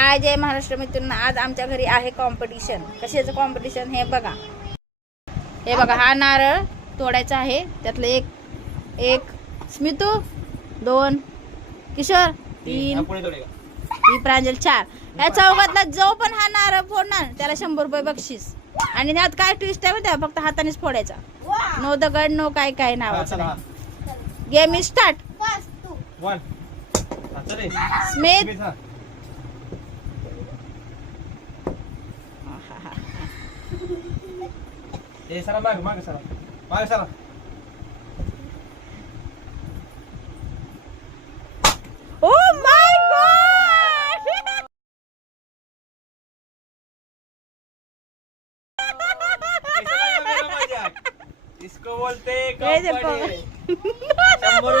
हाय जय महाराष्ट्र मित्रांनो, आज आमच्या घरी आहे कॉम्पिटिशन. कशाचं कॉम्पिटिशन हे बघा. हे बघा, हा नारळ तोडायचा आहे. त्यातलं एक स्मितू, 2 किशोर, 3 ही प्रांजल, 4. या चौघातला जो पण हा नारळ फोडणार त्याला 100 रुपये बक्षीस. आणि त्यात काय ट्विस्ट आहे माहिती आहे? फक्त हातानेच फोडायचा. नो दगड नो काय नावाचं. Game is start. Smit, oh my god. इसको बोलते हे जे 100